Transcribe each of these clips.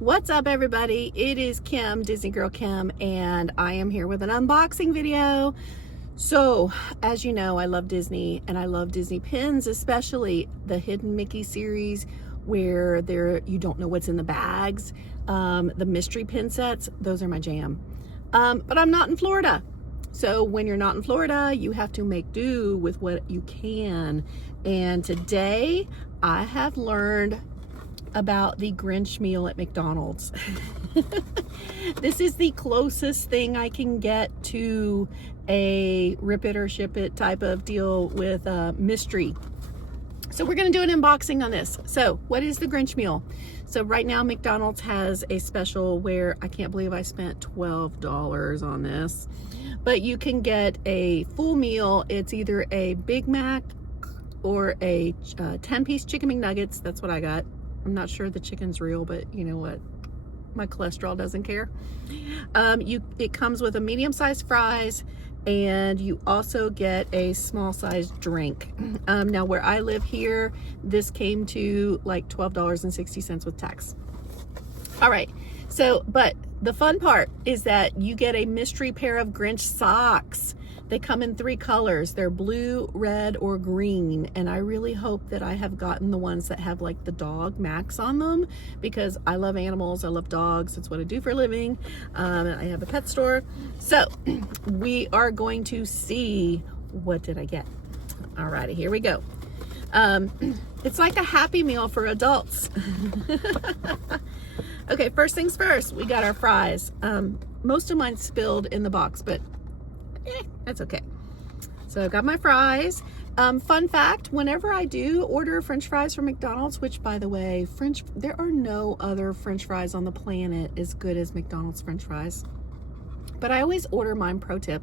What's up, everybody? It is Kim, Disney Girl Kim, and I am here with an unboxing video. So, as you know, I love Disney, and I love Disney pins, especially the Hidden Mickey series where you don't know what's in the bags. The mystery pin sets, those are my jam. But I'm not in Florida. So when you're not in Florida, you have to make do with what you can. And today I have learned about the Grinch meal at McDonald's. This is the closest thing I can get to a rip it or ship it type of deal with a mystery. So we're going to do an unboxing on this. So what is the Grinch meal? So right now McDonald's has a special where I can't believe I spent $12 on this, but you can get a full meal. It's either a Big Mac or a 10-piece chicken McNuggets. That's what I got. I'm not sure the chicken's real, but you know what? My cholesterol doesn't care. It comes with a medium-sized fries, and you also get a small-sized drink. Now, where I live here, this came to like $12.60 with tax. All right. So, but the fun part is that you get a mystery pair of Grinch socks. They come in 3 colors. They're blue, red, or green. And I really hope that I have gotten the ones that have like the dog Max on them, because I love animals. I love dogs. That's what I do for a living. I have a pet store. So we are going to see, what did I get? Alrighty, here we go. It's like a Happy Meal for adults. Okay, first things first, we got our fries. Most of mine spilled in the box, but that's okay. So I got my fries. Fun fact, whenever I do order French fries from McDonald's, which by the way, there are no other French fries on the planet as good as McDonald's French fries. But I always order mine, pro tip,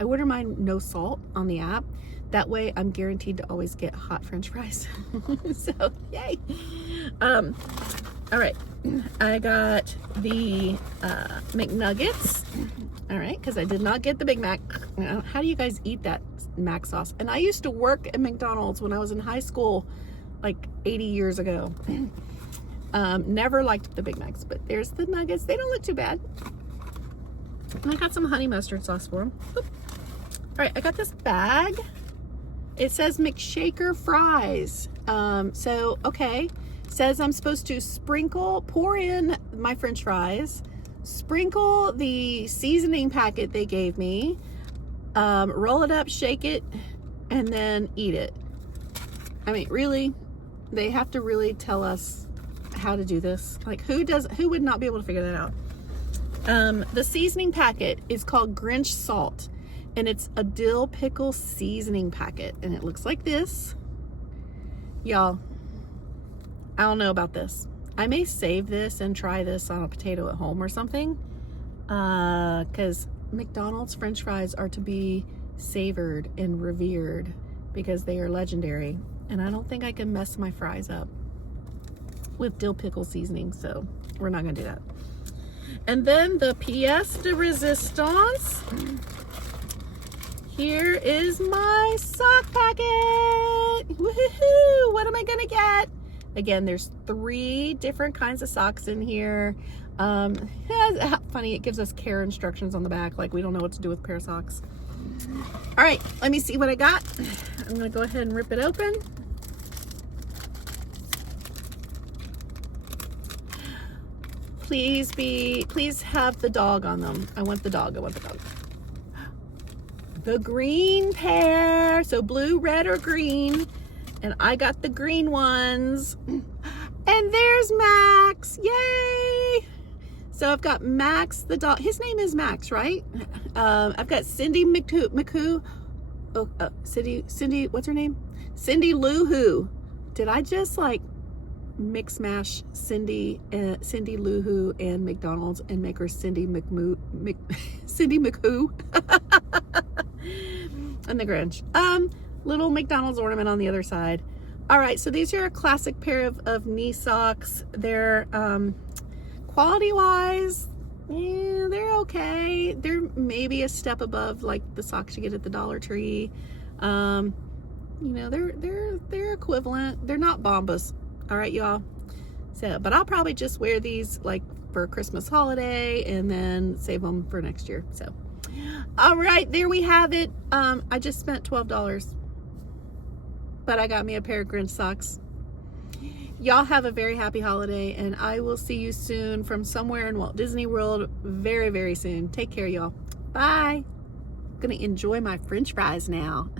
I order mine no salt on the app. That way I'm guaranteed to always get hot French fries. So yay. All right, I got the McNuggets. All right, because I did not get the Big Mac. How do you guys eat that Mac sauce? And I used to work at McDonald's when I was in high school, like 80 years ago. Never liked the Big Macs, but there's the nuggets. They don't look too bad. And I got some honey mustard sauce for them. Oop. All right, I got this bag. It says McShaker fries. So, okay. Says I'm supposed to pour in my French fries, sprinkle the seasoning packet they gave me, roll it up, shake it, and then eat it. I mean, really? They have to really tell us how to do this? Like, who would not be able to figure that out? The seasoning packet is called Grinch Salt, and it's a dill pickle seasoning packet, and it looks like this. Y'all, I don't know about this. I may save this and try this on a potato at home or something, because McDonald's French fries are to be savored and revered because they are legendary, and I don't think I can mess my fries up with dill pickle seasoning, so we're not gonna do that. And then the pièce de résistance. Here is my sock packet. Woohoo! What am I gonna get? Again, there's 3 different kinds of socks in here. Funny, it gives us care instructions on the back, like we don't know what to do with a pair of socks. All right, let me see what I got. I'm gonna go ahead and rip it open. Please have the dog on them. I want the dog. The green pair, so blue, red, or green. And I got the green ones. And there's Max. Yay! So I've got Max the dog. His name is Max, right? I've got Cindy McCoo. Oh, Cindy, what's her name? Cindy Lou Who. Did I just like mix mash Cindy Lou Who and McDonald's and make her Cindy Cindy McCoo? And the Grinch. Little McDonald's ornament on the other side. All right, so these are a classic pair of knee socks. They're quality-wise, yeah, they're okay. They're maybe a step above like the socks you get at the Dollar Tree. You know, they're equivalent. They're not Bombas. All right, y'all. So, but I'll probably just wear these like for Christmas holiday and then save them for next year. So, all right, there we have it. I just spent $12, but I got me a pair of Grinch socks. Y'all have a very happy holiday, and I will see you soon from somewhere in Walt Disney World very, very soon. Take care, y'all. Bye. I'm gonna enjoy my French fries now.